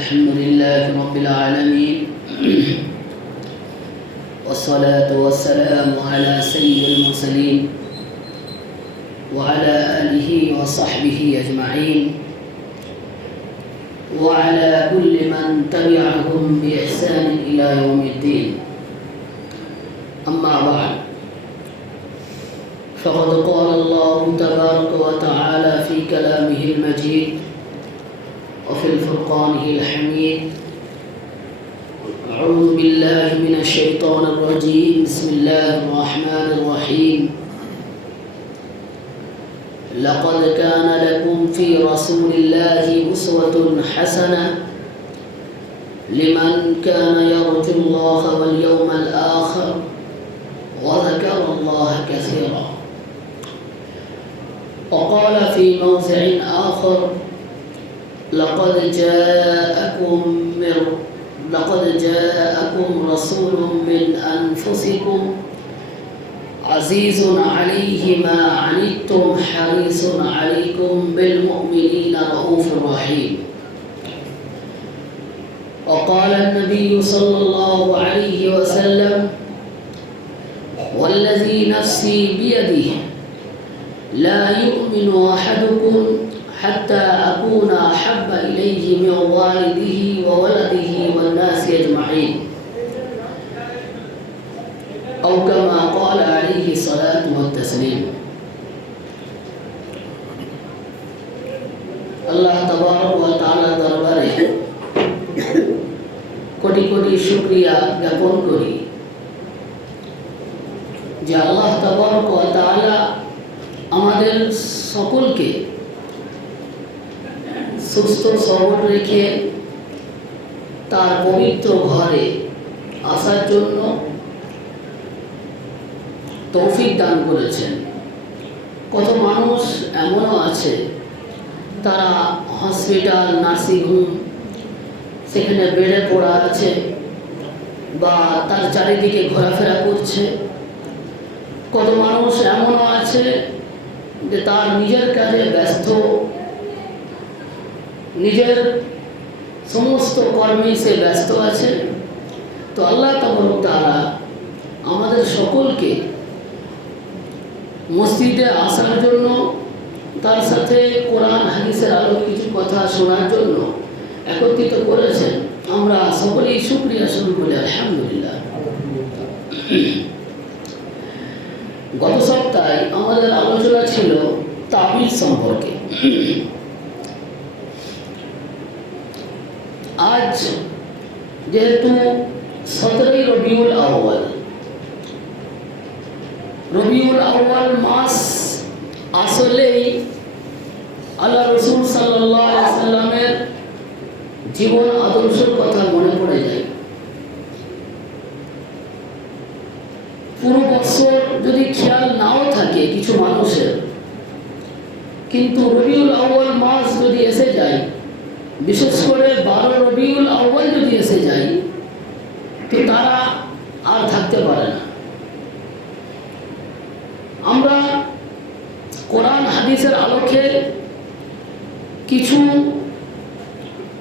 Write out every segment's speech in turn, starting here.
الحمد لله رب العالمين والصلاة والسلام على سيد المرسلين وعلى آله وصحبه أجمعين وعلى كل من تبعهم بإحسان إلى يوم الدين. أما بعد، فقد قال الله تبارك وتعالى في كلامه المجيد وفي الفرقانه الحميد: أعوذ بالله من الشيطان الرجيم، بسم الله الرحمن الرحيم. لقد كان لكم في رسول الله أسوة حسنة لمن كان يرجو الله واليوم الآخر وذكر الله كثيرا. وقال في موضع آخر: لقد جاءكم رسول من أنفسكم عزيز عليه ما عنتم حريص عليكم بالمؤمنين رؤوف رحيم. وقال النبي صلى الله عليه وسلم: والذي نفسي بيده لا يؤمن أحدكم حتى أكون أحب إليه من والده وولده والناس أجمعين، أو كما قال عليه الصلاة والتسليم. আল্লাহ তাবারক ওয়া তাআলা দরবারে কোটি কোটি শুকরিয়া জ্ঞাপন করি যে আল্লাহ তাবারক ওয়া তাআলা আমাদের সকলকে সুস্থ সবল রেখে তার পবিত্র ঘরে আসার জন্য তৌফিক দান করেছেন। কত মানুষ এমনও আছে তারা হসপিটাল, নার্সিংহোম, সেখানে বেডে পড়া আছে বা তার চারিদিকে ঘোরাফেরা করছে। কত মানুষ এমনও আছে যে তার নিজের কাজে ব্যস্ত, নিজের সমস্ত কর্মে সে ব্যস্ত আছে। তো আল্লাহ তাআলা আমাদের সকলকে মসজিদে আসার জন্য, তার সাথে কোরআন হাদিসের আলো কিছু কথা শোনার জন্য একত্রিত করেছেন। আমরা সকলেই শুকরিয়া শুরু করি আলহামদুলিল্লাহ। গত সপ্তাহে আমাদের আলোচনা ছিল তাবিজ সম্পর্কে। আজ যেহেতু 17ই রবিউল আউয়াল মাস, আসলেই আল্লাহ রাসূল সাল্লাল্লাহু আলাইহি সাল্লামের জীবন আদর্শের কথা মনে পড়ে যায়। পুরো বছর যদি খেয়াল নাও থাকে কিছু মানুষের, কিন্তু রবিউল আউয়াল মাস যদি এসে যায়, বিশেষ করে 12 রবিউল আউয়াল যদি এসে যায়, তো তারা আর থাকতে পারে না। আমরা কোরআন হাদিসের আলোকে কিছু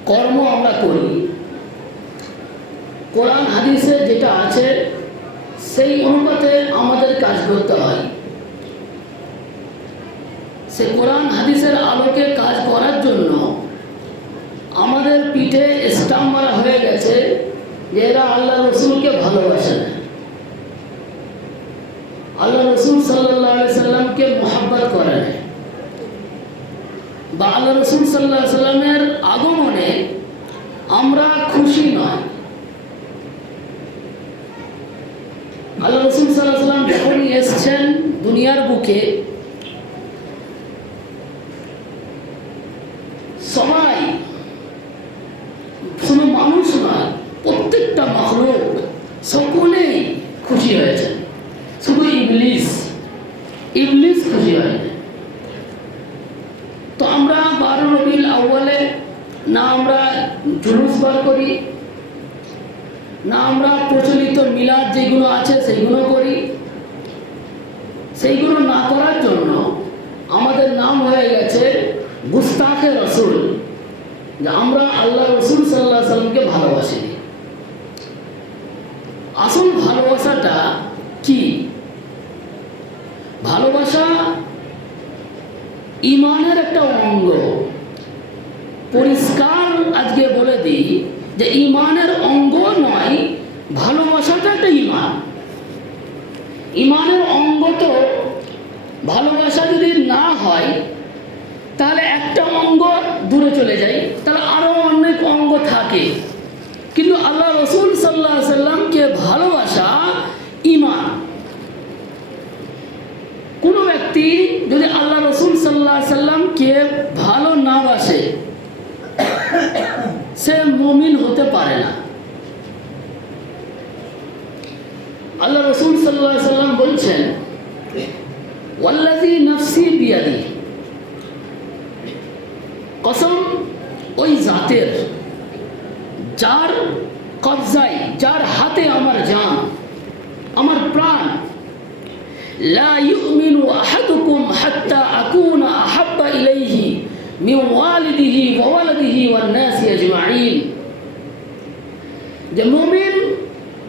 কর্ম আমরা করি। কোরআন হাদিসে যেটা আছে সেই অনুপাতে আমাদের কাজ করতে হয়। সে কোরআন হাদিসের আলোকে কাজ করার জন্য আমাদের পিঠে স্টাম্প মারা হয়ে গেছে যে এরা আল্লাহ রসুলকে ভালোবাসে না, আল্লাহ রসুল সাল্লাল্লাহু আলাইহি সাল্লামকে মহব্বত করে না, বা আল্লাহ রসুল সাল্লাল্লাহু আলাইহি সাল্লামের আগমনে আমরা খুশি নয়। আল্লাহ রসুল সাল্লাল্লাহু আলাইহি সাল্লাম যখনই এসেছেন দুনিয়ার বুকে, সবাই, শুধু মানুষ নয়, প্রত্যেকটা মাখলুক সকলেই খুশি হয়েছেন। শুধু ইবলিস খুশি হয়নি। তো আমরা 12 রবিউল আউয়ালে না আমরা জুলুস বার করি, না আমরা প্রচলিত মিলাদ যেগুলো আছে সেইগুলো করি। সেইগুলো না করার জন্য আমাদের নাম হয়ে গেছে গুস্তাখে রসুল। যে আমরা আল্লাহ রসুল সাল্লাল্লাহু আলাইহি সাল্লামকে ভালোবাসি। আসল ভালোবাসাটা কি? ভালোবাসা ইমানের একটা অঙ্গ। পরিষ্কার আজকে বলে দিই যে ইমানের অঙ্গ নয়, ভালোবাসাটা একটা ইমান। ইমানের অঙ্গ তো ভালোবাসা যদি না হয় তাহলে একটা অঙ্গ দূরে চলে যায়, তাহলে আরো অনেক অঙ্গ থাকে। কিন্তু আল্লাহ রসুল সাল্লাল্লাহু আলাইহি সাল্লামকে ভালোবাসা ইমান। কোনো ব্যক্তি যদি আল্লাহ রসুল সাল্লাল্লাহু আলাইহি সাল্লামকে ভালো না বাসে সে মুমিন হতে পারে না। আল্লাহ রসুল সাল্লাল্লাহু আলাইহি সাল্লাম বলছেন, ওয়াল্লাযী নাফসি বিয়াদিহি, কসম ওই জাতের যার কবজায়, যার হাতে আমার জান, আমার প্রাণ, লা ইউমিনু আহাদুকুম হাত্তা আকুনা আহাব্বা ইলাইহি মিন ওয়ালিদিহি ওয়া ওয়ালাদিহি ওয়ান নাসি আজমাইন। যে মুমিন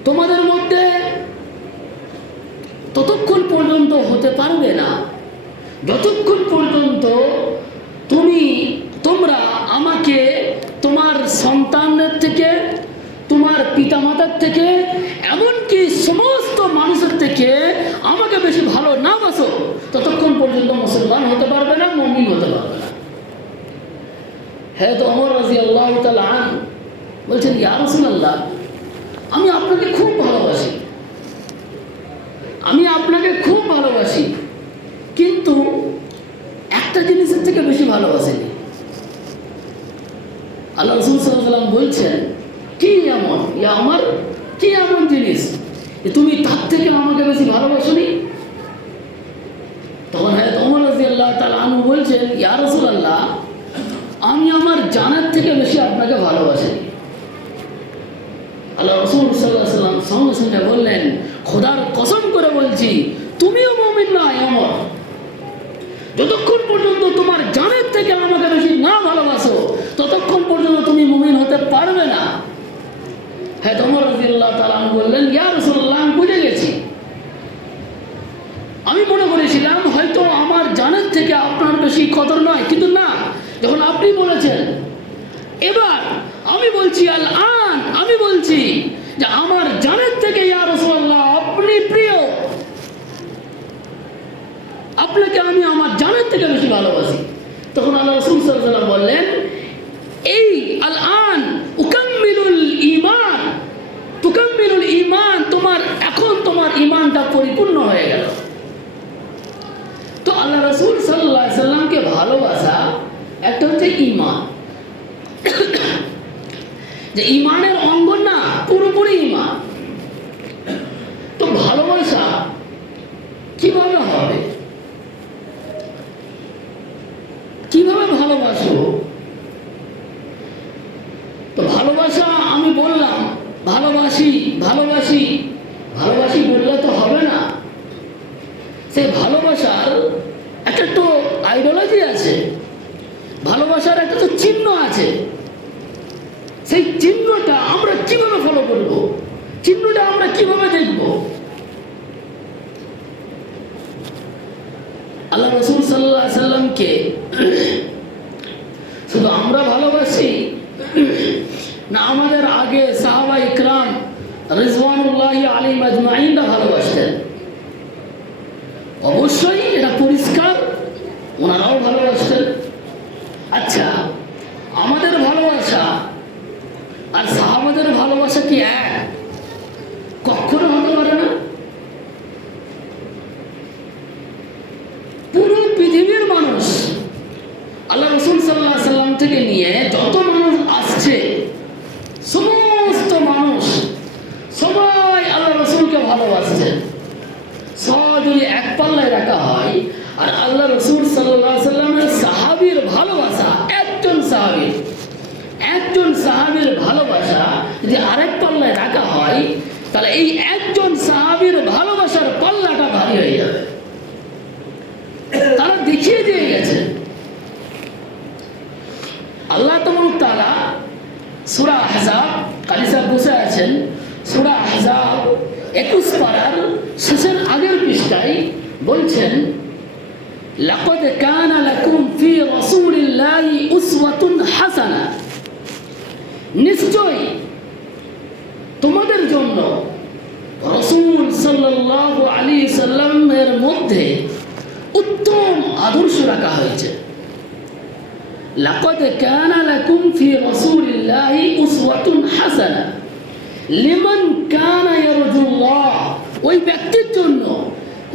তোমাদের মধ্যে ততক্ষণ পর্যন্ত হতে পারবে না যতক্ষণ পর্যন্ত তোমরা আমাকে তোমার সন্তানের থেকে, তোমার পিতামাতার থেকে, এমনকি সমস্ত মানুষের থেকে আমাকে বেশি ভালো না বাসো, ততক্ষণ পর্যন্ত মুসলমান হতে পারবে না, মুমিন হতে পারবে না। হযরত ওমর রাদিয়াল্লাহু তাআলা আনহু বলছেন, ইয়া রাসূলুল্লাহ, আমি আপনাকে খুব ভালোবাসি, আমি আপনাকে খুব ভালোবাসি, কিন্তু একটা জিনিসের থেকে বেশি ভালোবাসিনি। আল্লাহ রাসূল সাল্লাল্লাহু আলাইহি ওয়াসাল্লাম বলছেন, কি এমন, ইয়া ওমর, কি এমন জিনিস তুমি তার থেকে আমাকে বেশি ভালোবাসোনি? তখন হযরত ওমর রাদিয়াল্লাহু তাআলা আনহু বলছেন, ইয়া রাসূলুল্লাহ, আমি আমার জানের থেকে বেশি আপনাকে ভালোবাসি। আল্লাহ রাসূল সাল্লাল্লাহু আলাইহি ওয়াসাল্লাম সঙ্গে সঙ্গে বললেন, খোদার কসম করে বলছি, তুমিও মুমিন নয় ওমর, যতক্ষণ পর্যন্ত তোমার জানের থেকে আমাকে বেশি না ভালোবাসো ততক্ষণ পর্যন্ত তুমি মুমিন হতে পারবে না। হ্যাঁ, ওমর রাদিয়াল্লাহু তাআলা আনহু বললেন, ইয়া রাসূলুল্লাহ, আমি বুঝে গেছি, আমি মনে করেছিলাম হয়তো আমার জানের থেকে আপনার বেশি কদর নয়, কিন্তু না, যখন আপনি বলেছেন, এবার আমি বলছি, আল আন, আমি বলছি যে আমার জানের থেকে ইয়া রাসূলুল্লাহ আপনি প্রিয়, আপনাকে আমি আমার জানের থেকে বেশি ভালোবাসি। তখন আল্লাহ রাসূল সাল্লাল্লাহু আলাইহি ওয়াসাল্লাম বললেন, এই আল আন উকাম্মিলুল ঈমান, তুকাম্মিলুল ঈমান, এখন তোমার ঈমানটা পরিপূর্ণ হয়ে গেল। তো আল্লাহ রাসূল সাল্লাল্লাহু আলাইহি ওয়াসাল্লামকে ভালোবাসা একটা হচ্ছে ঈমান, যে ঈমানের অঙ্গ না, পুরোপুরি ঈমান। তো ভালোবাসা কিভাবে হবে, কিভাবে ভালোবাসবো? তো ভালোবাসা আমি বললাম ভালোবাসি ভালোবাসি ভালোবাসি বললে তো হবে না, সেই ভালোবাসার একটা তো আইডিওলজি আছে, ভালোবাসার একটা তো চিহ্ন আছে। সেই চিহ্নটা আমরা কিভাবে ফলো করব, চিহ্নটা আমরা কিভাবে দেখব? আল্লাহ রাসূল সাল্লাল্লাহু আলাইহি সাল্লামকে শুধু আমরা ভালোবাসি না, আমাদের আগে সাহাবা ইকরাম রিজওয়ানুল্লাহি আলাইহিম আজমাইনরা ভালোবাসতেন? অবশ্যই এটা পরিষ্কার, ওনারাও ভালোবাসতেন। আচ্ছা, আমাদের ভালোবাসা আর সাহাবাদের ভালোবাসা কি এক? কখনো হতে পারে না। পুরো পৃথিবীর মানুষ, আল্লাহ রাসূল সাল্লাল্লাহু আলাইহি সাল্লাম থেকে নিয়ে যত মানুষ আসছে, সমস্ত মানুষ সবাই আল্লাহ রাসূলকে ভালোবাসছেন। সব যদি এক পাল্লায় রাখা হয় আর আল্লাহ রাসূল সাল্লাল্লাহু আলাইহি সাল্লামের সাহাবীর ভালোবাসা, একজন সাহাবীর ভালোবাসা যদি আরেক পাল্লায় রাখা হয়, তাহলে এই একজন সাহাবীর ভালোবাসার পাল্লাটা ভারী হয়ে যাবে। তারা দেখিয়ে দিয়ে গেছে, আল্লাহ তাআলা পৃষ্ঠায় বলছেন, লাকাদ কানা লাকুম ফি রাসূলিল্লাহি উসওয়াতুন হাসানাহ, নিশ্চয় তোমাদের জন্য রাসূল সাল্লাল্লাহু আলাইহি সাল্লামের মধ্যে উত্তম আদর্শ রাখা হয়েছে। লাকাদ কানা লাকুম ফি রাসূলিল্লাহি উসওয়াতুন হাসানাহ লিমান কানা ইয়ারজুল্লাহ, ওই ব্যক্তির জন্য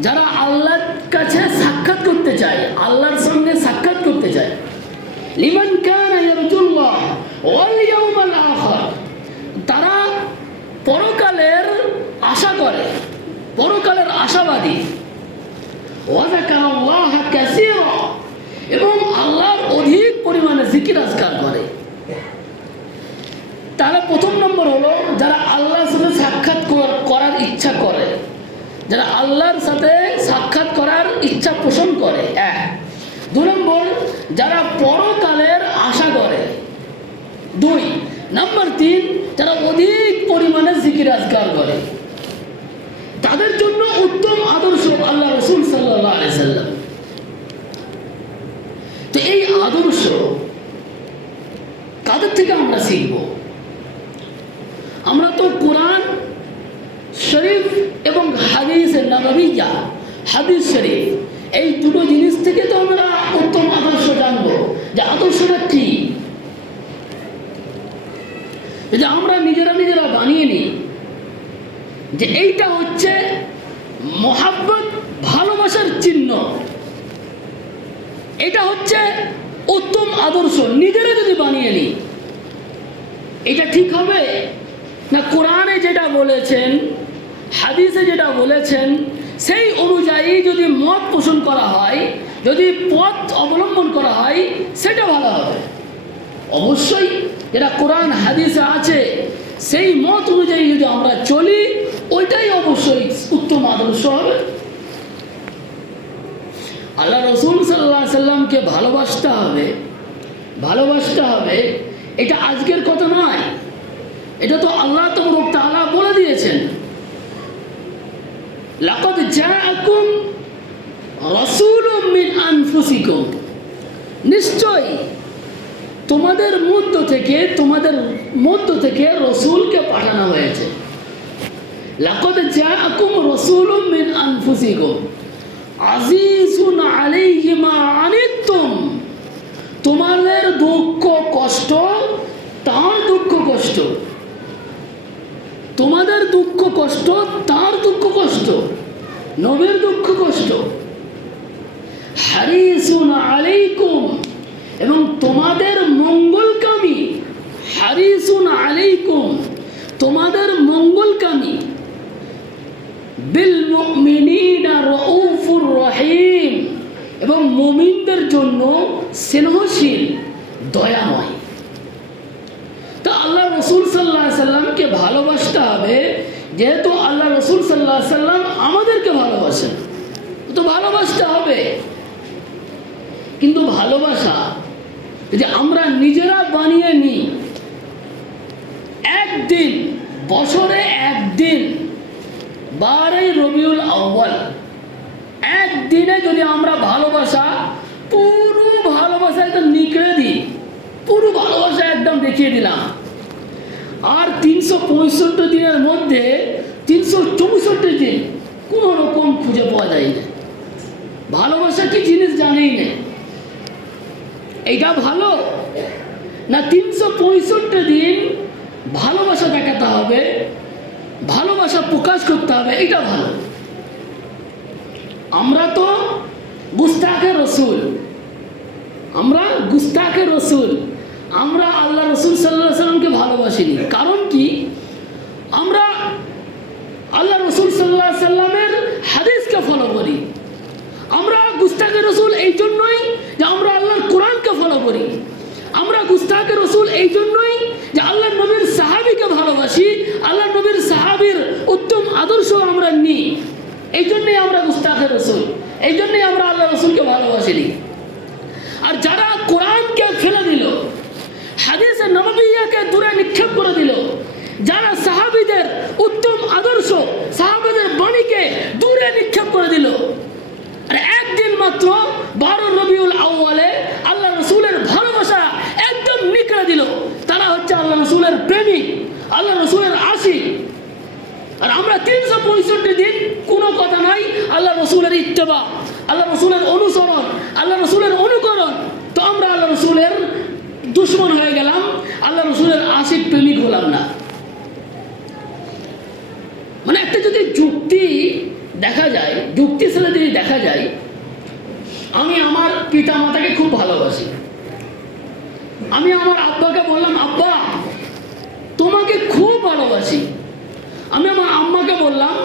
যারা আল্লাহর কাছে সাক্ষাৎ করতে চায়, আল্লাহর সঙ্গে সাক্ষাৎ করতে চায়। লিমান কানা ইয়ারজুল্লাহ ওয়াল ইয়াউমাল আখির, তারা পরকালের আশা করে, পরকালের আশাবাদী। ওয়া যাকারাল্লাহা কাসীরা, এবং আল্লাহর অধিক পরিমাণে জিকির আজকার করে। তাহলে প্রথম নম্বর হলো যারা আল্লাহর সাথে সাক্ষাৎ করার ইচ্ছা করে, যারা আল্লাহর সাথে সাক্ষাৎ করার ইচ্ছা পোষণ করে, এক। দুই নম্বর যারা পরকালের আশা করে, দুই। নাম্বার তিন, যারা অধিক পরিমাণে জিকির আজকার করে, তাদের জন্য উত্তম আদর্শ আল্লাহ রাসূল সাল্লাল্লাহু আলাইহি সাল্লাম। তো এই আদর্শ কাদের থেকে আমরা শিখব? আমরা তো কোরআন শরীফ এবং হাদিস নববিয়া, হাদিস শরীফ, এই দুটো জিনিস থেকে তো আমরা উত্তম আদর্শ জানবো যে আদর্শটা কি। যদি আমরা নিজেরা বানিয়ে নিই যে এইটা হচ্ছে মহাব্বত, ভালোবাসার চিহ্ন, এটা হচ্ছে উত্তম আদর্শ, নিজেরা যদি বানিয়ে নিই, এটা ঠিক হবে না? কোরআনে যেটা বলেছেন, হাদিসে যেটা বলেছেন, সেই অনুযায়ী যদি মত পোষণ করা হয়, যদি পথ অবলম্বন করা হয়, সেটা ভালো হবে। অবশ্যই যেটা কোরআন হাদিসে আছে সেই মত অনুযায়ী যদি আমরা চলি, ওইটাই অবশ্যই উত্তম আদর্শ হবে। আল্লাহ রাসূল সাল্লাল্লাহু আলাইহি সাল্লামকে ভালোবাসতে হবে, ভালোবাসতে হবে, এটা আজকের কথা নয়, এটা তো আল্লাহ তাআলা বলে দিয়েছেন। লাকাদ জাআকুম রাসূলুম মিন আনফুসিকুম, নিশ্চয় তোমাদের মধ্য থেকে রাসূলকে পাঠানো হয়েছে। লাকাদ জাআকুম রাসূলুম মিন আনফুসিকুম আজিজুন আলাইহি মা আনিতুম, তোমাদের দুঃখ কষ্ট তার দুঃখ কষ্ট, তোমাদের দুঃখ কষ্ট তার দুঃখ কষ্ট, নবীর দুঃখ কষ্ট। হারিসুন আলাইকুম, এবং তোমাদের মঙ্গলকামী, হারিসুন আলাইকুম, তোমাদের মঙ্গলকামী। বিল মুমিনিনা রাউফুর রহিম, এবং মুমিনদের জন্য স্নেহশীল, দয়াময়। তো আল্লাহ রাসূল সাল্লাল্লাহু আলাইহি সাল্লামকে ভালোবাসতে হবে, যেহেতু আল্লাহ রাসূল সাল্লাল্লাহু আলাইহি সাল্লাম আমাদেরকে ভালোবাসেন, তো ভালোবাসতে হবে। কিন্তু ভালোবাসা যদি আমরা নিজেরা বানিয়ে নিই, একদিন, বছরে একদিন, 12 রবিউল আউয়াল, একদিনে যদি আমরা ভালোবাসা, পুরো ভালোবাসা একদম নিকড়ে দিই, পুরো ভালোবাসা একদম দেখিয়ে দিলাম, আর 365 দিনের মধ্যে 364 দিন কোনো রকম খুঁজে পাওয়া যায় না, ভালোবাসা কি জিনিস জানেই না। এইটা ভালো না? 365 দিন ভালোবাসা দেখাতে হবে, ভালোবাসা প্রকাশ করতে হবে, এটা ভালো। আমরা তো গুস্তাখে রসুল, আমরা গুস্তাখে রসুল, আমরা আল্লাহ রসুল সাল্লাল্লাহু আলাইহি সাল্লামকে ভালোবাসিনি। কারণ কি? আমরা আল্লাহ রসুল সাল্লাল্লাহু আলাইহি সাল্লামের হাদিসকে ফলো করি। আমরা গুস্তাখে রসুল এই জন্যই যে আমরা আল্লাহর কোরআনকে ফলো করি। আমরা গুস্তাখে রসুল এই জন্যই যে আল্লাহ নবীর সাহাবীকে ভালোবাসি, আল্লাহ নবীর সাহাবীর উত্তম আদর্শ আমরা নিই। এই জন্যই আমরা গুস্তাখে রসুল, এই জন্যই আমরা আল্লাহ রসুলকে ভালোবাসিনি। আর যারা কোরআনকে ফেলে দিল, হাদিসে নববিয়াকে দূরে নিক্ষেপ করে দিল, যারা সাহাবীদের উত্তম আদর্শ, সাহাবীদের বাণীকে দূরে নিক্ষেপ করে দিল, ইত্তেবা, আল্লাহ রসুলের অনুসরণ, আল্লাহ রসুলের অনুকরণ, তো আমরা আল্লাহ রসুলের দুশ্মন হয়ে গেলাম, আল্লাহ রসুলের আশিক প্রেমিক হলাম না। মানে একটা যদি যুক্তি দেখা যায়, যুক্তির সাথে যদি দেখা যায়, আমি আমার পিতা মাতাকে খুব ভালোবাসি, আমি আমার আব্বাকে বললাম আব্বা তোমাকে খুব ভালোবাসি, আমি আমার আম্মাকে বললাম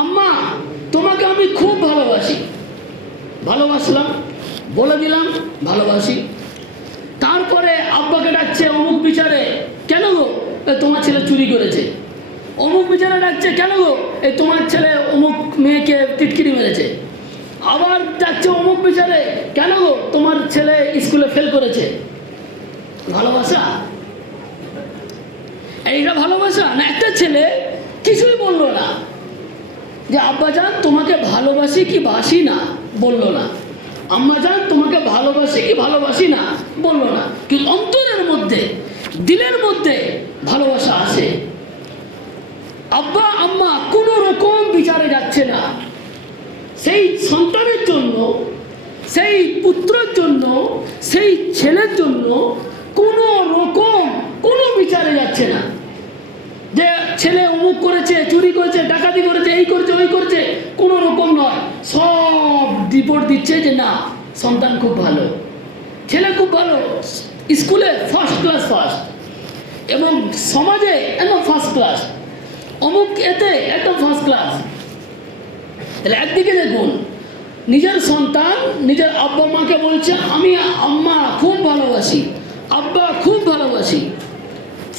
আম্মা তোমাকে আমি খুব ভালোবাসি, ভালোবাসলাম, বলে দিলাম ভালোবাসি। তারপরে আব্বাকে ডাকছে অমুক বিচারে, কেন গো তোমার ছেলে চুরি করেছে, অমুক বিচারে ডাকছে কেন গো এই তোমার ছেলে অমুক মেয়েকে টিটকিরি মেরেছে, আবার ডাকছে অমুক বিচারে কেন গো তোমার ছেলে স্কুলে ফেল করেছে। ভালোবাসা? এইটা ভালোবাসা না? একটা ছেলে কিছুই বললো না যে আব্বাজান তোমাকে ভালোবাসি কি বাসি না, বললো না। আম্মাজান তোমাকে ভালোবাসি কি ভালোবাসি না, বললো না। কিন্তু অন্তরের মধ্যে, দিলের মধ্যে ভালোবাসা আছে। আব্বা আম্মা কোনো রকম বিচারে যাচ্ছে না, সেই সন্তানের জন্য, সেই পুত্রের জন্য, সেই ছেলের জন্য কোনো রকম কোনো বিচারে যাচ্ছে না যে ছেলে অমুক করেছে, চুরি করেছে, ডাকাতি করেছে, এই করেছে, ওই করেছে, কোনো রকম নয়। সব রিপোর্ট দিচ্ছে যে না সন্তান খুব ভালো, ছেলে খুব ভালো, স্কুলে ফার্স্ট ক্লাস ফার্স্ট, এবং সমাজে একদম ফার্স্ট ক্লাস, অমুক এতে একদম ফার্স্ট ক্লাস। তাহলে একদিকে দেখুন নিজের সন্তান নিজের আব্বা মাকে বলছে আমি আম্মা খুব ভালোবাসি, আব্বা খুব ভালোবাসি।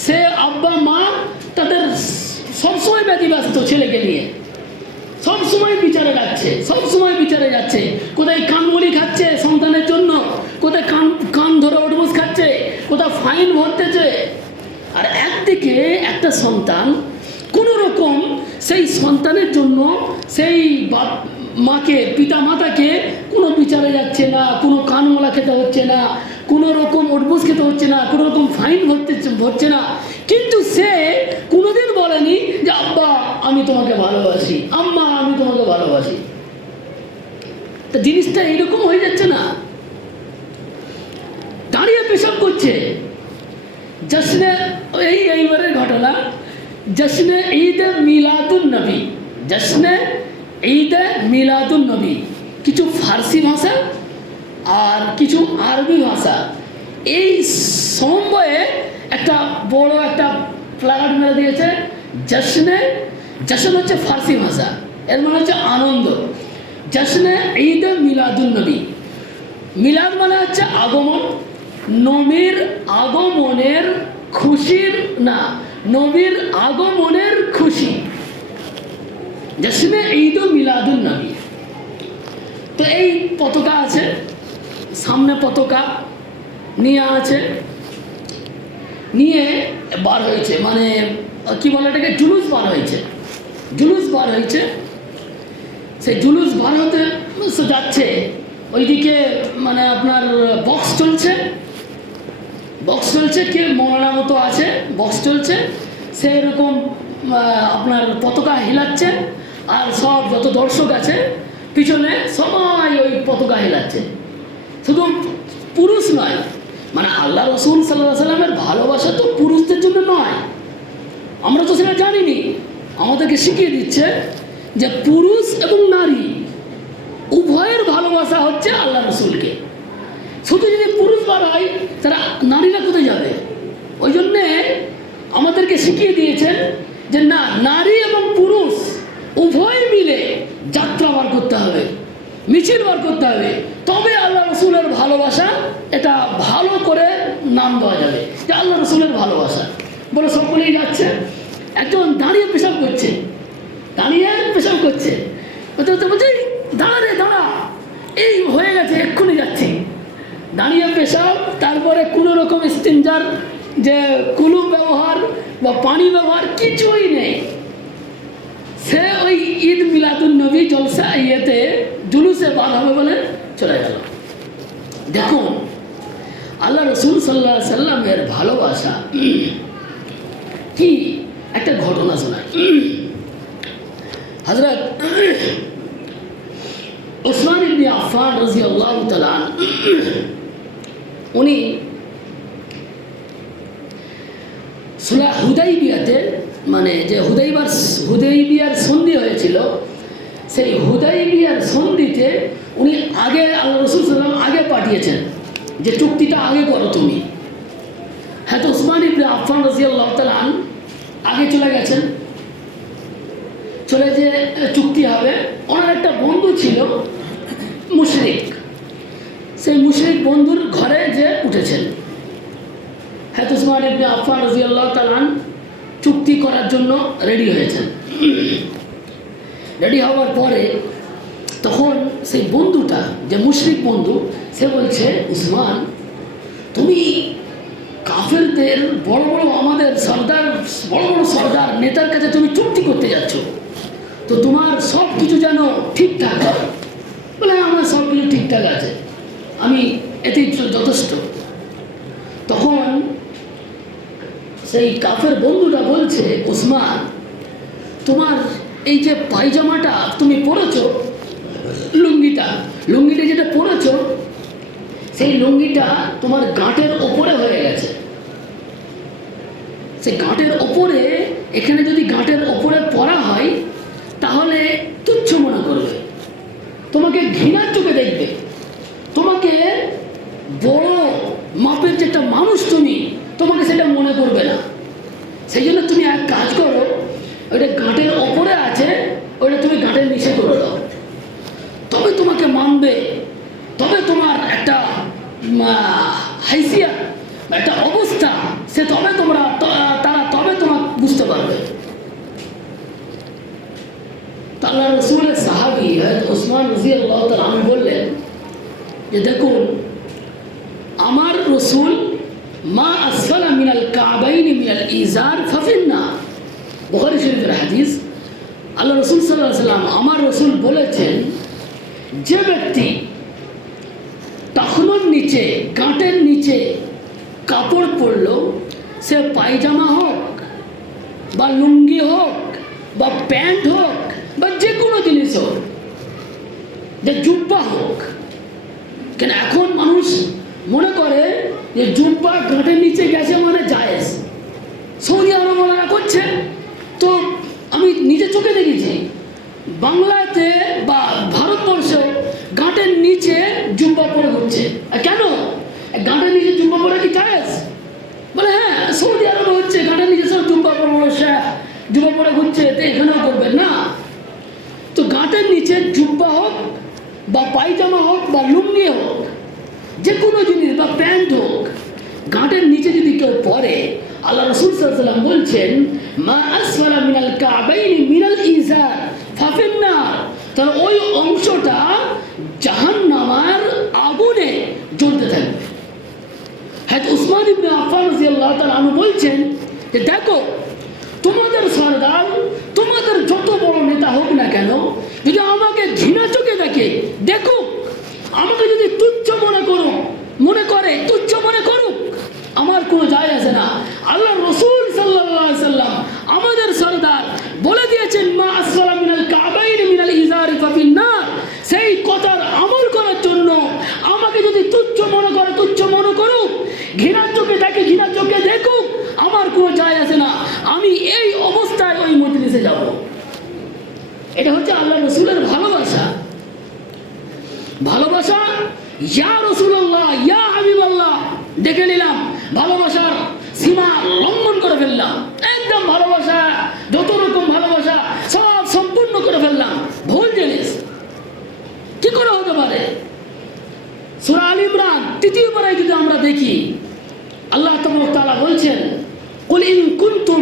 সে আব্বা মা তাদের সবসময় ব্যতিব্যস্ত ছেলেকে নিয়ে, সবসময় বিচারে যাচ্ছে, সবসময় বিচারে যাচ্ছে, কোথায় কানমুড়ি খাচ্ছে সন্তানের জন্য, কোথায় কান ধরে ওটবুস খাচ্ছে, কোথায় ফাইন ভরতেছে। আর একদিকে একটা সন্তান কোনো রকম সেই সন্তানের জন্য সেই মাকে, পিতা মাতাকে কোনো বিচারে যাচ্ছে না, কোনো কানমোলা খেতে হচ্ছে না, কোনো রকম ওটবুস খেতে হচ্ছে না, কোনো রকম ফাইন ভরছে না, কিন্তু সে কোনোদিন বলেনি যে আব্বা আমি তোমাকে ভালোবাসি, আম্মা আমি তোমাকে ভালোবাসি। তা জিনিসটা এইরকম হয়ে যাচ্ছে না? দাঁড়িয়ে পেশাব করছে, জশ্নে এইবারের ঘটনা, জশ্নে ঈদ মিলাদুন নবী, জশ্নে ঈদ মিলাদুন নবী, কিছু ফার্সি ভাষা আর কিছু আরবি ভাষা এই সমন্বয়ে একটা বড় একটা ফ্ল্যাগ মেরে দিয়েছে। জশ্ন হচ্ছে ফার্সি ভাষা, এর মানে হচ্ছে আনন্দ। জশ্নে ঈদ মিলাদুন নবী, মিলাদ মানে হচ্ছে আগমন, নবীর আগমনের খুশির না, নবীর আগমনের খুশি, জশ্নে ঈদ মিলাদুন নবী। তো এই পতাকা আছে, সামনে পতাকা নিয়ে আছে, নিয়ে বার হয়েছে, মানে কি বলে এটাকে, জুলুস বার হয়েছে, জুলুস বার হয়েছে। সেই জুলুস বার হতে যাচ্ছে, ওইদিকে মানে আপনার বক্স চলছে, বক্স চলছে, কে মৌলানা মতো আছে, বক্স চলছে, সেরকম আপনার পতাকা হিলাচ্ছে, আর সব যত দর্শক আছে পিছনে সবাই ওই পতাকা হিলাচ্ছে। শুধু পুরুষ নয়, মানে আল্লাহ রসুল সাল্লাল্লাহু আলাইহি সাল্লামের ভালোবাসা তো পুরুষদের জন্য নয়, আমরা তো সেটা জানিনি। আমাদেরকে শিখিয়ে দিচ্ছে যে পুরুষ এবং নারী উভয়ের ভালোবাসা হচ্ছে আল্লাহ রসুলকে। শুধু যদি পুরুষ বাড়ায় তারা নারীরা কোথায় যাবে? ওই জন্যে আমাদেরকে শিখিয়ে দিয়েছেন যে না, নারী এবং পুরুষ উভয় মিলে যাত্রা বার করতে হবে, মিছিল বার করতে হবে, তবে আল্লাহ রসুলের ভালোবাসা এটা ভালো করে নাম দেওয়া যাবে যে আল্লাহ রসুলের ভালোবাসা বলে সকলেই যাচ্ছে। একজন দাঁড়িয়ে পেশাব করছে, দাঁড়িয়ে পেশাব করছে, বলছে দাঁড়া রে দাঁড়া, এই হয়ে গেছে এক্ষুনি যাচ্ছি। দাঁড়িয়ে পেশাব, তারপরে কোনো রকম ইস্তিনজার যে কুলু ব্যবহার বা পানি ব্যবহার কিছুই নেই। সে ওই ঈদ মিলাদুন নবী জলসা ইয়েতে জুলুসে বার হবে বলে চলে গেল। দেখুন আল্লাহ রসুল সাল্লাল্লাহু আলাইহি সাল্লামের ভালোবাসা কি, একটা ঘটনা শোনায়। হযরত উসমান ইবনে আফফান রাদিয়াল্লাহু তাআলা উনি সুলাহ হুদাইবিয়াতে, মানে যে হুদাইবিয়ার সন্ধি হয়েছিল, সেই হুদাইবিয়ার সন্ধিতে উনি আগে আল্লাহ রাসূল সাল্লাল্লাহু আলাইহি ওয়াসাল্লাম আগে পাঠিয়েছেন যে চুক্তিটা আগে করো তুমি। হ্যাঁ, তো উসমান ইবনে আফফান রাদিয়াল্লাহু তাআলা আগে চলে গেছেন, চলে যে চুক্তি হবে। ওনার একটা বন্ধু ছিল মুশরিক, সেই মুশরিক বন্ধুর ঘরে যে উঠেছেন। হ্যাঁ, উসমান ইবনে আফফান রাদিয়াল্লাহু তাআলা চুক্তি করার জন্য রেডি হয়েছেন। রেডি হওয়ার পরে তখন সেই বন্ধুটা, যে মুশরিক বন্ধু, সে বলছে, উসমান, তুমি কাফেরদের বড় বড় আমাদের সর্দার, বড় বড় সর্দার নেতার কাছে তুমি চুক্তি করতে যাচ্ছ, তো তোমার সব কিছু যেন ঠিকঠাক হয়। বলে, আমার সব কিছু ঠিকঠাক আছে, আমি এতেই যথেষ্ট। তখন সেই কাফের বন্ধুটা বলছে, উসমান, তোমার এই যে পায়জামাটা তুমি পরেছো, লুঙ্গিটা যেটা পরেছো, সেই লুঙ্গিটা তোমার গাঁটের ওপরে হয়ে গেছে। সেই গাঁটের ওপরে, এখানে যদি গাঁটের ওপরে পরা হয় তাহলে তুচ্ছ মনে করবে, তোমাকে ঘৃণার চোখে দেখবে, তোমাকে বড় মাপের যে একটা মানুষ তুমি, তোমাকে সেটা মনে করবে না। সেই জন্য তুমি এক কাজ করো, ওইটা গাঁটের ওপরে আছে, ওইটা তুমি গাঁটের নিচে করে দাও, তবে তোমাকে মানবে, তবে তোমার একটা হাইসিয়াত, একটা অবস্থা, সে তবে তারা তবে তোমার বুঝতে পারবে। আল্লাহ রাসূলের সাহাবী উসমান রাদিয়াল্লাহু তাআলা আনহু বললেন যে, দেখুন, আমার রাসূল মা আসফালা মিনাল কাবাইনি মিনাল ইজার ফাফিন্না, বুখারী শরীফের হাদিস। আল্লাহ রাসূল সাল্লাল্লাহু আলাইহি ওয়াসাল্লাম, আমার রাসূল বলেছেন, যে ব্যক্তি টাকনুর নিচে, গাঁটের নিচে কাপড় পরলো, সে পায়জামা হোক বা লুঙ্গি হোক বা প্যান্ট হোক বা যে কোনো জিনিস হোক, যে জুব্বা হোক, কেন এখন মানুষ মনে করে যে জুব্বা গাঁটের নিচে গেছে মানে জায়েজ, সৌদি আরব ওনারা করছে। তো আমি নিজে চোখে দেখেছি, বাংলাতে বা ভারতবর্ষে গাঁটের নিচে জুব্বা পরে ঘুরছে। কেন গাঁটের নিচে জুব্বা পরে কি জায়েজ? বলে, হ্যাঁ, সৌদি আরবে হচ্ছে, গাঁটের নিচে সব জুব্বা পরে ঘুরছে, তো এখানেও করবেন না। তো গাঁটের নিচে জুব্বা হোক বা পায়জামা হোক বা লুঙ্গি হোক, যে কোনো জিনিস বা প্যান্ট হোক, গাঁটের নিচে যদি কেউ পরে, আল্লাহ রাসূল সাল্লাল্লাহু আলাইহি ওয়াসাল্লাম বলছেন, মা আসফালা মিনাল কাবাইনি মিনাল ইজার ফাফিন্নার, তাহলে ওই অংশটা জাহান্নামের আগুনে জ্বলতে থাকবে। হ্যাঁ, উসমান ইবনে আফফান রাদিয়াল্লাহু তাআলা আনহু বলছেন যে, দেখো, তোমাদের সরদার, তোমাদের যত বড় নেতা হোক না কেন, যদি আমাকে ঘৃণা চোখে দেখে, দেখো, আমাকে যদি তুচ্ছ মনে করে তুচ্ছ মনে করুক, আমার কোনো যায় আসে না। আল্লাহ রাসূল সাল্লাল্লাহু আলাইহি ওয়াসাল্লাম, আমাদের সরদার, বলে দিয়েছেন, মা আসফালা মিনাল কাবাইনি মিনাল ইজারি ফাফিন্নার। সেই কথার আমল করার জন্য আমাকে যদি তুচ্ছ মনে করে, তুচ্ছ মনে করুক, ঘৃণার চোখে দেখে, ঘৃণার চোখে দেখুক, আমার কোনো যায় আসে না, আমি এই অবস্থায় ওই মজলিসে যাব। এটা হচ্ছে আল্লাহ রাসূলের ভালোবাসা। ভালোবাসা, ইয়া রাসূলুল্লাহ, ইয়া হাবিবাল্লাহ, দেখে নিলাম, ভালোবাসার সীমা লঙ্ঘন করে ফেললাম, একদম ভালোবাসা, যত রকম ভালোবাসা সব সম্পূর্ণ করে ফেললাম, ভুল জিনিস। কি করে হতে পারে? সূরা আল ইমরান ৩য় পারায় যদি আমরা দেখি, আল্লাহ তাআলা বলছেন, কুল ইন কুনতুম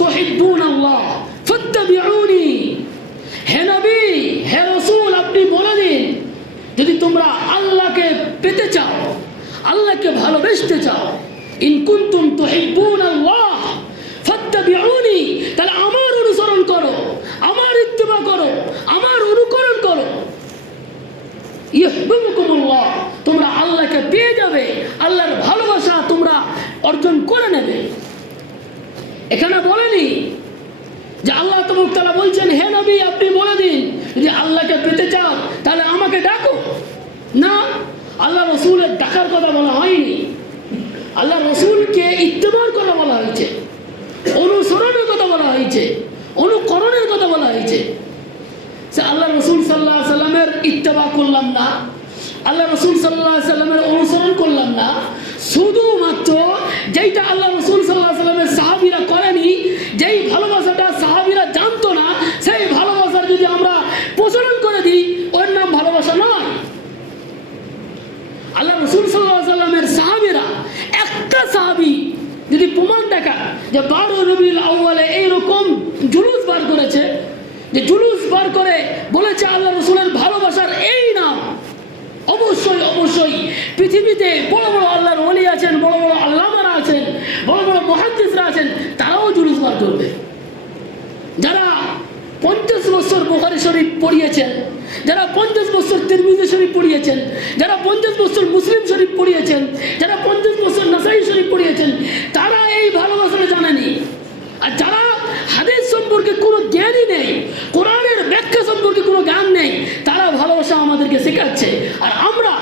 তুহিব্বুনাল্লাহ ফাত্তাবিউনি। হে নবী, হে রাসূল, আপনি বলে দিন, যদি তোমরা আল্লাহকে পেতে চাও, আল্লাহকে ভালোবাসতে চাও, ইন কুনতুম তুহিব্বুনাল্লাহ ফাত্তাবিউনি, তাহলে আমার অনুসরণ করো, আমার ইত্তিবা করো, আমার অনুকরণ করো। ইউহিব্বুকুমুল্লাহ, তোমরা আল্লাহকে পেয়ে যাবে, আল্লাহর ভালোবাসা তোমরা অর্জন করে নেবে। এখানে বলেনি যে আল্লাহ তাআলা বলছেন, হে নবী, আপনি বলে দিন, যদি আল্লাহকে পেতে চাও তাহলে আমাকে দেখার কথা বলা হয়নি, আল্লাহ রসুলকে ইত্তেবার কথা বলা হয়েছে, অনুসরণের কথা বলা হয়েছে, অনুকরণের কথা বলা হয়েছে। সে আল্লাহ রসুল সাল্লাল্লাহু আলাইহি সাল্লামের ইত্তেবা করলাম না, আল্লাহ রসুল সাল্লাল্লাহু আলাইহি সাল্লামের অনুসরণ করলাম না, শুধুমাত্র যেইটা আল্লাহ রসুল সাল্লাল্লাহু আলাইহি সাল্লামের সাহাবীরা করেনি, যেই ভালোবাসাটা সাহাবীরা জানতো না, সেই ভালোবাসার যদি আমরা প্রচলন করে দিই, ওর নাম ভালোবাসা নয়। আল্লাহ রসুল সাল্লাল্লাহু আলাইহি সাল্লামের সাহাবীরা, একটা সাহাবী যদি প্রমাণ দেখা যে 12 রবিউল আউয়ালে এইরকম জুলুস বার করেছে, যে জুলুস বার করে বলেছে আল্লাহ রসুলের ভালোবাসার এই নাম, অবশ্যই অবশ্যই পৃথিবীতে বড় বড় আল্লাহর ওলি আছেন, বড় বড় আল্লামারা আছেন, বড় বড় মুহাদ্দিসরা আছেন, তারাও জুলুস বার করবে। যারা 50 বছর বুখারী শরীফ পড়িয়েছেন, যারা 50 বছর তিরমিজি শরীফ পড়িয়েছেন, যারা 50 বছর মুসলিম শরীফ পড়িয়েছেন, যারা 50 বছর নাসাই শরীফ পড়িয়েছেন, তারা এই ভালোবাসাটা জানেনি। আর যারা হাদিস সম্পর্কে কোনো জ্ঞানই নেই, কোরআনের ব্যাখ্যা সম্পর্কে কোনো জ্ঞান নেই, তারা ভালোবাসা আমাদেরকে শেখাচ্ছে। আর আমরা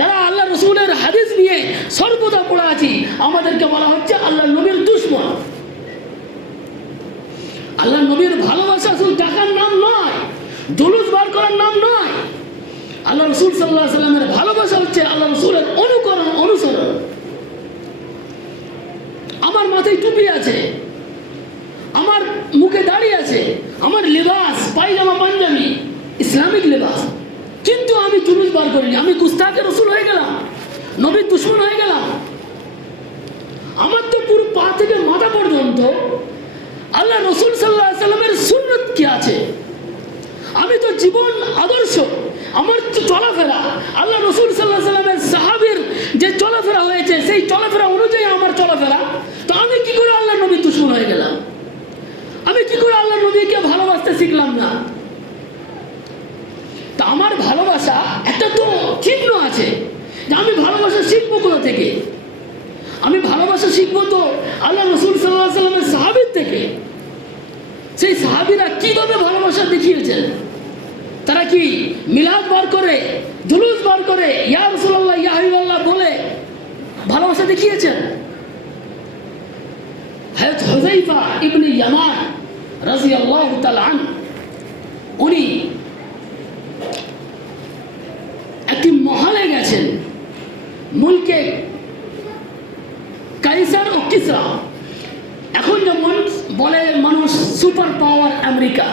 যারা আল্লাহ রসুলের হাদিস নিয়ে সর্বদা পড়ে আছি, আমাদেরকে বলা হচ্ছে আল্লাহ নবীর দুশমন। আল্লাহ নবীর ভালোবাসা শুধু দেখার নাম নয়, জুলুস বার করার নাম নয়। আল্লাহ রসুল সাল্লাল্লাহু আলাইহি সাল্লামের ভালোবাসা হচ্ছে আল্লাহ রসুলের অনুকরণ, অনুসরণ। আমার মাথায় টুপি আছে, আমার মুখে দাড়ি আছে, আমার লেবাস পায়জামা পাঞ্জাবি ইসলামিক লেবাস, কিন্তু আমি জুলুস বার করিনি, আমি গুস্তাখে রসুল হয়ে গেলাম, নবীর দুশমন হয়ে গেলাম। আমার তো পুরো পা থেকে মাথা পর্যন্ত আল্লাহ রসুল সাল্লাল্লাহু আলাইহি সাল্লামের সুন্নত কি আছে, আমি তো জীবন আদর্শ, আমার চলাফেরা আল্লাহ রসুল সাল্লাল্লাহু আলাইহি সাল্লামের সাহাবীর যে চলাফেরা হয়েছে, সেই চলাফেরা অনুযায়ী আমার চলাফেরা। তো আমি কি করে আল্লাহ নবীর দুশমন হয়ে গেলাম? আমি কি করে আল্লাহ নবীকে ভালোবাসতে শিখলাম না? তা আমার ভালোবাসা একটা তো চিহ্ন আছে, যে আমি ভালোবাসা শিখবো কোথা থেকে? আমি ভালোবাসা শিখবো তো আল্লাহ রসুল সাল্লাল্লাহু আলাইহি সাল্লামের সাহাবীর থেকে। সেই সাহাবীরা কিভাবে ভালোবাসা দেখিয়েছেন? তারা কি মিলাদ বার করে, জুলুস বার করে, ইয়া রাসূলুল্লাহ ইয়া হাবিবাল্লাহ বলে ভালোবাসা দেখিয়েছেন? হযরত হুযায়ফা ইবনে ইয়ামান রাদিয়াল্লাহু তাআলা আনহু, উনি একটি মহলে গেছেন, মুলকে কাইসার ও কিসরা। এখন যেমন বলে মানুষ সুপার পাওয়ার আমেরিকা,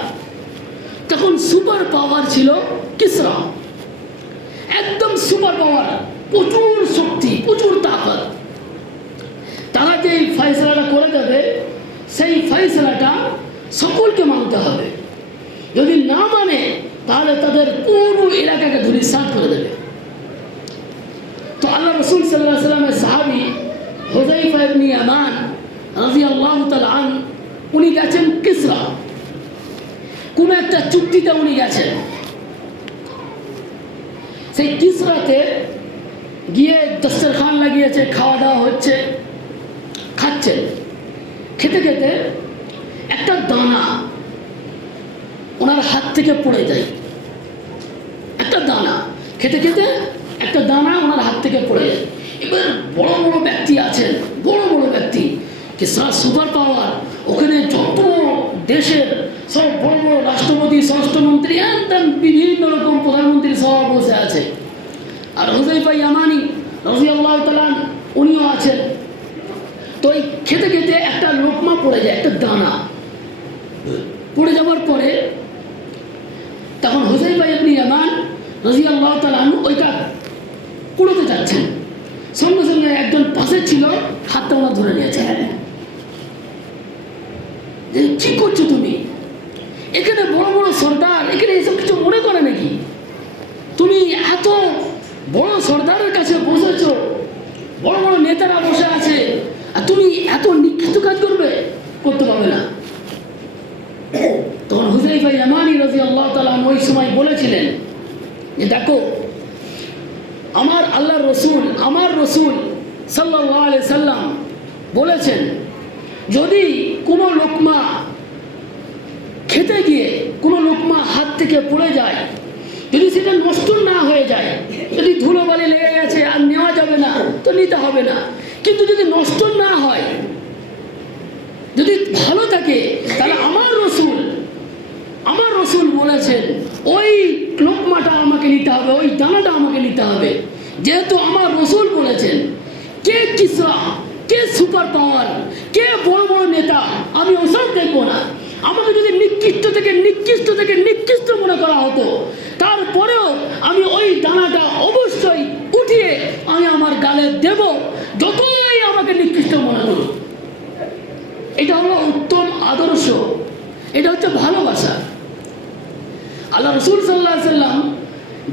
তখন সুপার পাওয়ার ছিল কিসরা, একদম সুপার পাওয়ার, প্রচুর শক্তি, প্রচুর তাকত। তারা যে ফয়সালাটা করে দেবে, সেই ফয়সালাটা সকলকে মানতে হবে। যদি না মানে, তাহলে তাদের পুরো এলাকাকে ধূলিসাৎ করে দেবে। তো আল্লাহ রসুল সাল্লাল্লাহু আলাইহি সাল্লামের সাহাবী হুযায়ফা ইবনে ইয়ামান রাদিয়াল্লাহু তাআলা আনহু, উনি গেছেন কিসরা, কোন একটা চুক্তিতে উনি গেছেন। সেই কিসরাতে গিয়ে দস্তরখান লাগিয়েছে, খাওয়া দাওয়া হচ্ছে, খাচ্ছেন। খেতে খেতে একটা দানা ওনার হাত থেকে পড়ে যায়, একটা দানা খেতে খেতে একটা দানা ওনার হাত থেকে পড়ে যায়। এবার বড় বড় ব্যক্তি আছেন, বড় বড় ব্যক্তি, কিসরা সুপার পাওয়ার, ওখানে যত দেশের সব বড় বড় রাষ্ট্রপতি, স্বরাষ্ট্রমন্ত্রী, একদম বিভিন্ন রকম প্রধানমন্ত্রী সব বসে আছে। আর হুযায়ফা ইয়ামানি রাদিয়াল্লাহু তাআলা উনিও আছেন। তো এই খেতে খেতে একটা লোকমা পড়ে যায়, একটা দানা পড়ে যাওয়ার পরে তখন হুযায়ফা ইবনে ইয়ামান রাদিয়াল্লাহু তাআলা ওইটা কুড়োতে যাচ্ছেন, সঙ্গে সঙ্গে একজন পাশে ছিল, হাতটা ওনার ধরে নিয়েছে। যে কি করছো তুমি? এখানে বড় বড় সর্দার, এখানে এসব কিছু মনে করে নাকি? তুমি এত বড় সর্দারের কাছে বসেছো, বড় বড় নেতারা বসে আছে, আর তুমি এত নিকৃষ্ট কাজ করবে? করতে পারবে না। তখন হুযায়ফা ইয়ামানি রাদিয়াল্লাহু তাআলা ওই সময় বলেছিলেন যে দেখো, আমার আল্লাহর রসুল, আমার রসুল সাল্লাল্লাহু আলাইহি সাল্লাম বলেছেন, যদি কোনো লোকমা খেতে গিয়ে কোনো লোকমা হাত থেকে পড়ে যায়, যদি সেটা নষ্ট না হয়ে যায়, যদি ধুলোবালি লেগে গেছে আর নেওয়া যাবে না তো নিতে হবে না, কিন্তু যদি নষ্ট না হয়, যদি ভালো থাকে, তাহলে আমার রসুল বলেছেন ওই লোকমাটা আমাকে নিতে হবে, ওই দানাটা আমাকে নিতে হবে। যেহেতু আমার রসুল বলেছেন, কে কিসরা, কে সুপার পাওয়ার, কে বড় বড় নেতা, আমি ওসব দেখবো না। আমাকে যদি নিকৃষ্ট থেকে নিকৃষ্ট মনে করা হতো, তারপরেও আমি ওই দানাটা অবশ্যই উঠিয়ে আমি আমার গালে দেব, যতই আমাকে নিকৃষ্ট মনে করুক। এটা হলো উত্তম আদর্শ, এটা হচ্ছে ভালোবাসা। আল্লাহ রসুল সাল্লাল্লাহু আলাইহি সাল্লাম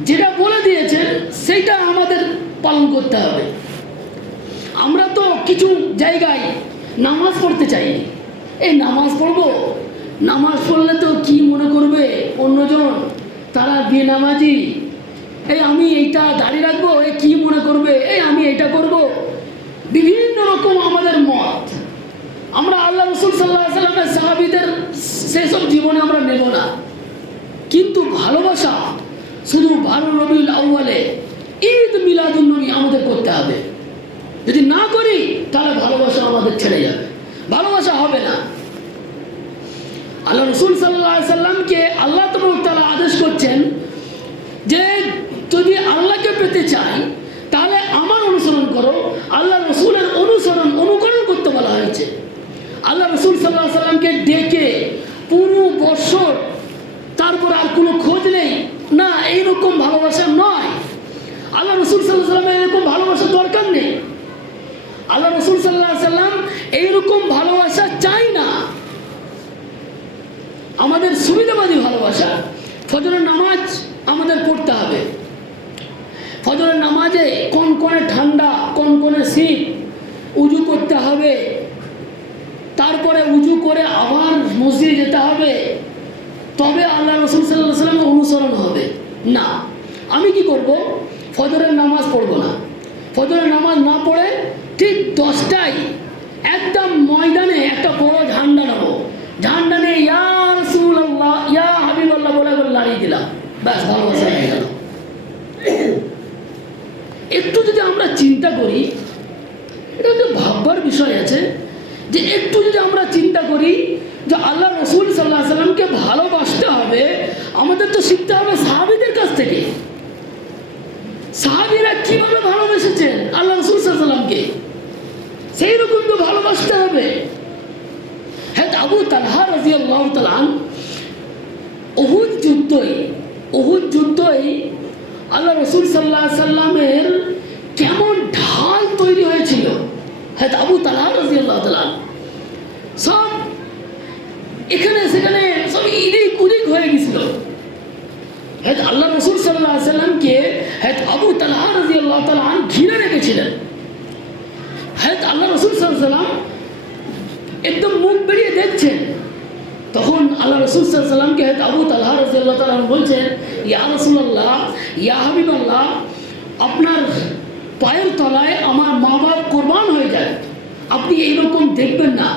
যেটা বলে দিয়েছেন সেইটা আমাদের পালন করতে হবে। আমরা তো কিছু জায়গায় নামাজ পড়তে চাই, এই নামাজ পড়বো, নামাজ পড়লে তো কি মনে করবে অন্যজন, তারা বেনামাজি, এই আমি এইটা দাঁড়িয়ে রাখবো, এই কি মনে করবে, এই আমি এইটা করব, বিভিন্ন রকম আমাদের মত। আমরা আল্লাহ রসুল সাল্লাল্লাহু আলাইহি সাল্লামের সাহাবীদের সেসব জীবনে আমরা নেব না। কিন্তু ভালোবাসা শুধু 12 রবিউল আউয়ালে ঈদ মিলাদুন নবী আমাদের করতে হবে। যদি না করি তাহলে ভালোবাসা আমাদের ছেড়ে যাবে, ভালোবাসা হবে না। আল্লাহ রসুল সাল্লাল্লাহু আলাইহি সাল্লামকে আল্লাহ তাআলা আদেশ করছেন যে যদি আল্লাহকে পেতে চাই তাহলে আমার অনুসরণ করো। আল্লাহ রসুলের অনুকরণ করতে বলা হয়েছে। আল্লাহ রসুল সাল্লাল্লাহু আলাইহি সাল্লামকে ডেকে পুরো বছর তারপর আর কোনো খোঁজ নেই না, এইরকম ভালোবাসা নয়। আল্লাহ রসুল সাল্লাল্লাহু আলাইহি সাল্লামের এরকম ভালোবাসা দরকার নেই। আল্লাহ রসুল সাল্লাল্লাহু আলাইহি সাল্লাম এইরকম ভালোবাসা চাই না। আমাদের সুবিধাবাদী ভালোবাসা। ফজরের নামাজ আমাদের পড়তে হবে। ফজরের নামাজে কনকনে ঠান্ডা, কনকনে শীত, উজু করতে হবে, তারপরে উজু করে আবার মসজিদে যেতে হবে, তবে আল্লাহ রসুল সাল্লাল্লাহু আলাইহি সাল্লামের অনুসরণ হবে না। আমি কি করব? ফজরের নামাজ পড়ব না। ফজরের নামাজ না পড়ে ঠিক 10টায় একদম ময়দানে একটা বড় ঝান্ডা নেব, ঝান্ডা নিয়ে ইয়া রাসূলুল্লাহ, ইয়া হাবিবাল্লাহ বলে দাঁড়িয়ে দিলাম, ব্যাস ভালোবাসা হয়ে গেল। একটু যদি আমরা চিন্তা করি, এটা একটা ভাববার বিষয় আছে যে একটু যদি আমরা চিন্তা করি যে আল্লাহ রসুল সাল্লাল্লাহু আলাইহি সাল্লামকে ভালোবাসতে হবে, আমাদের তো শিখতে হবে সাহাবীদের কাছ থেকে। সাহাবীরা কিভাবে ভালোবেসেছেন আল্লাহ রসুল সাল্লাল্লাহু আলাইহি সাল্লামকে, সেই রকম তো ভালোবাসতে হবে। হ্যাঁ, আবু তালহা রাদিয়াল্লাহু তাআলা উহুদ যুদ্ধই আল্লাহ রসুল সাল্লাল্লাহু আলাইহি সাল্লামের কেমন ঢাল তৈরি হয়েছিল। হ্যাঁ, আবু তালহা রাদিয়াল্লাহু তাআলা সব এখানে সেখানে সব এদিক ওদিক হয়ে গেছিল। হ্যাঁ, আল্লাহ রসুল সাল্লাল্লাহু আলাইহি সাল্লামকে হ্যাঁ আবু তালহা রাদিয়াল্লাহু তাআলা ঘিরে রেখেছিলেন। হ্যাঁ, আল্লাহ রসুল সাল্লাল্লাহু আলাইহি সাল্লাম একদম মুখ বেরিয়ে দেখছেন, তখন আল্লাহ রসুল সাল্লাল্লাহু আলাইহি সাল্লামকে হ্যাঁ আবু তালহা রাদিয়াল্লাহু তাআলা বলছেন, ইয়া রাসূলুল্লাহ, ইয়া হাবিবাল্লাহ, আপনার পায়ের তলায় আমার মা বাপ কোরবান হয়ে যায়, আপনি এইরকম দেখবেন না।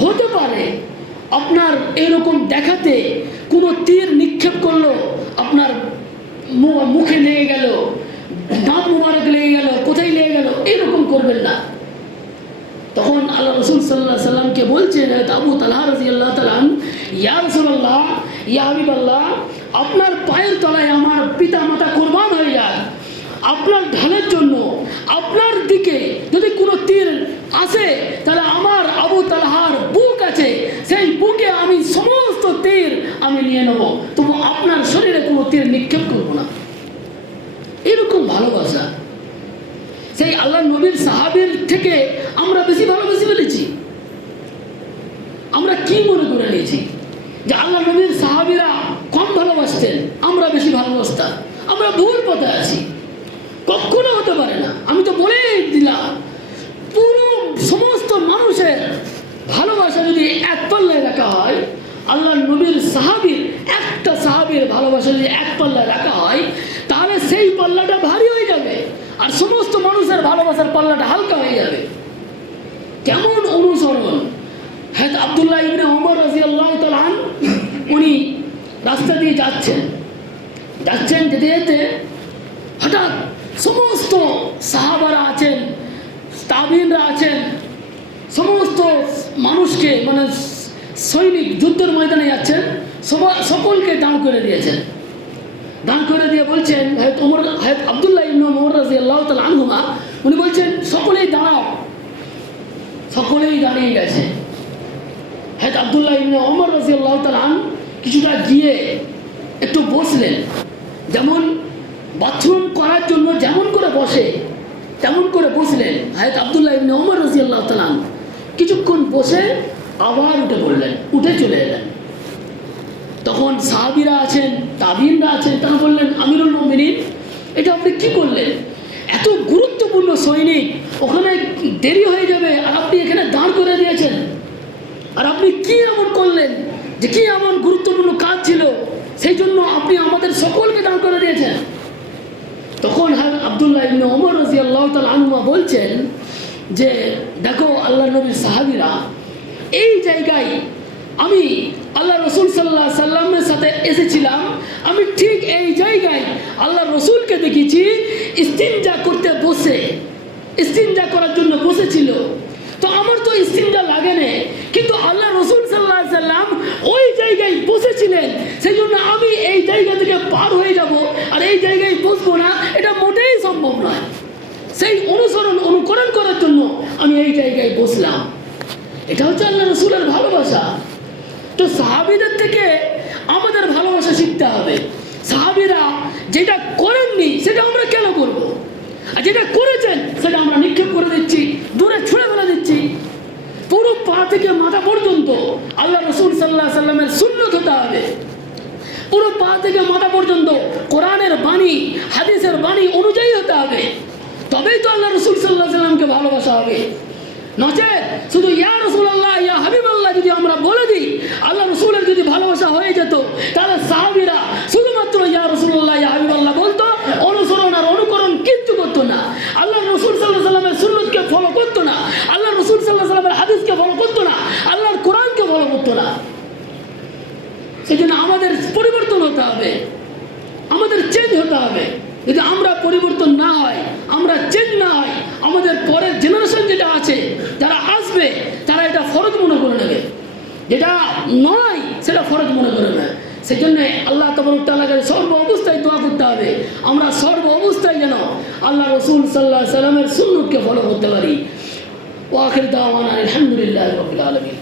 হতে পারে আপনার এইরকম দেখাতে কোনো তীর নিক্ষেপ করলো, আপনার মুখে লেগে গেল, দাঁত মুবারক লেগে গেল, কোথায় লেগে গেল, এইরকম করবেন না। তখন আল্লাহ রসুল সাল্লাল্লাহু আলাইহি সাল্লামকে বলছেন আবু তালহা রাদিয়াল্লাহু তাআলা, ইয়া রাসূলুল্লাহ, ইয়া হাবিবাল্লাহ, আপনার পায়ের তলায় আমার পিতা মাতা কোরবান হয়ে যায়, আপনার ঢালের জন্য আপনার দিকে যদি কোনো তীর আসে তাহলে আমার আবু তালহার বুক আছে, সেই বুকে আমি সমস্ত তীর আমি নিয়ে নেব, তবু আপনার শরীরে কোনো তীর নিক্ষেপ করব না। এরকম ভালোবাসা সেই আল্লাহ নবীর সাহাবীর থেকে আমরা বেশি ভালোবেসে ফেলেছি। আমরা কি মনে করে নিয়েছি যে আল্লাহ নবীর সাহাবীরা কম ভালোবাসতেন, আমরা বেশি ভালোবাসতাম। আমরা ভুল পথে আছি, কখনো হতে পারে না। আমি তো বলে দিলাম, পুরো সমস্ত মানুষের ভালোবাসা যদি এক পাল্লায় রাখা হয়, আল্লাহ নবীর সাহাবীর একটা সাহাবীর ভালোবাসা যদি এক পাল্লায় রাখা হয়, তাহলে সেই পাল্লাটা ভারী হয়ে যাবে আর সমস্ত মানুষের ভালোবাসার পাল্লাটা হালকা হয়ে যাবে। কেমন অনুসরণ! হ্যাঁ, আব্দুল্লাহ ইবনে ওমর রাদিয়াল্লাহু তাআলা উনি রাস্তা দিয়ে যাচ্ছেন, যাচ্ছেন, যেতে যেতে হঠাৎ সমস্ত সাহাবারা আছেন, তাবিনরা আছেন, সমস্ত মানুষকে মানে সৈনিক যুদ্ধের ময়দানে যাচ্ছেন, সকলকে দান করে দিয়েছেন। দান করে দিয়ে বলছেন, হযরত আব্দুল্লাহ ইবনে ওমর রাদিয়াল্লাহু তাআলা আনহুমা, উনি বলছেন সকলেই দাঁড়াও। সকলেই দাঁড়িয়ে গেছে। হযরত আব্দুল্লাহ ইবনে ওমর রাদিয়াল্লাহু তাআলা কিছুটা গিয়ে একটু বসলেন, যেমন বাথরুম করার জন্য যেমন করে বসে তেমন করে বসলেন। হযরত আব্দুল্লাহ ইবনে ওমর রাদিয়াল্লাহু তাআলা কিছুক্ষণ বসে আবার উঠে পড়লেন, উঠে চলে এলেন। তখন সাহাবীরা আছেন, তাবিনরা আছেন, তারা বললেন, আমিরুল মুমিনিন, এটা আপনি কি করলেন? এত গুরুত্বপূর্ণ সৈনিক, ওখানে দেরি হয়ে যাবে আর আপনি এখানে দাঁড় করে দিয়েছেন। আর আপনি কি এমন করলেন যে কি এমন গুরুত্বপূর্ণ কাজ ছিল সেই জন্য আপনি আমাদের সকলকে দাঁড় করে দিয়েছেন? তখন হযরত আব্দুল্লাহ ইবনে ওমর রাদিয়াল্লাহু তাআলা আনহু বলছেন যে, দেখো আল্লাহর নবীর সাহাবীরা, এই জায়গায় আমি আল্লাহ রসুল সাল্লাল্লাহু আলাইহি সাল্লামের সাথে এসেছিলাম, আমি ঠিক এই জায়গায় আল্লাহ রসুলকে দেখেছি ইস্তিনজা করতে বসে, ইস্তিনজা করার জন্য বসেছিল। তো আমার তো ইস্তিনজা লাগে না, কিন্তু আল্লাহ রসুল সাল্লাল্লাহু আলাইহি সাল্লাম ওই জায়গায় বসেছিলেন, সেই জন্য আমি এই জায়গা থেকে পার হয়ে যাব আর এই জায়গায় বসবো না, এটা মোটেই সম্ভব নয়। সেই অনুকরণ করার জন্য আমি এই জায়গায় বসলাম। এটা হচ্ছে আল্লাহ রসুলের ভালোবাসা। তো সাহাবীদের থেকে আমাদের ভালোবাসা শিখতে হবে। সাহাবীরা যেটা করেননি সেটা আমরা কেন করব? আর যেটা করেছেন সেটা আমরা নিক্ষেপ করে দিচ্ছি, দূরে ছুঁড়ে ফেলে দিচ্ছি। পুরো পা থেকে মাথা পর্যন্ত আল্লাহ রসুল সাল্লাল্লাহু আলাইহি সাল্লামের সুন্নত হতে হবে। পুরো পা থেকে মাথা পর্যন্ত কোরআনের বাণী, হাদিসের বাণী অনুযায়ী হতে হবে, তবেই তো আল্লাহ রসুল সাল্লাল্লাহু আলাইহি সাল্লামকে ভালোবাসা হবে। নচেত শুধু ইয়া রাসূলুল্লাহ, ইয়া হাবিবাল্লাহ যদি আমরা বলে দিই, আল্লাহ রসুলের যদি ভালোবাসা হয়ে যেত, তাহলে সাহাবীরা শুধুমাত্র ইয়া রাসূলুল্লাহ, ইয়া হাবিবাল্লাহ বলতো, অনুসরণ আর অনুকরণ কিচ্ছু করতো না। আল্লাহ রসুল সাল্লাল্লাহু আলাইহি সাল্লামের সুন্নতকে ফলো করতো না, আল্লাহ রসুল সাল্লাল্লাহু আলাইহি সাল্লামের হাদিসকে ফলো করতো না, আল্লাহর কোরআনকে ফলো করতো না। সেই জন্য আমাদের পরিবর্তন হতে হবে, আমাদের চেঞ্জ হতে হবে। যদি আমরা পরিবর্তন না হয়, আমরা চেঞ্জ না হয়, আমাদের পরের জেনারেশন যেটা আছে, যারা আসবে, তারা এটা ফরজ মনে করে নেবে, যেটা নয় সেটা ফরজ মনে করে নেবে। সেই জন্য আল্লাহ তাবারক তাআলার কাছে সর্ব অবস্থায় দোয়া করতে হবে, আমরা সর্ব অবস্থায় যেন আল্লাহ রসুল সাল্লাল্লাহু আলাইহি সাল্লামের সুন্নতকে ফলো করতে পারি। ওয়া আখির দাওয়ানা আলহামদুলিল্লাহি রাব্বিল আলামিন।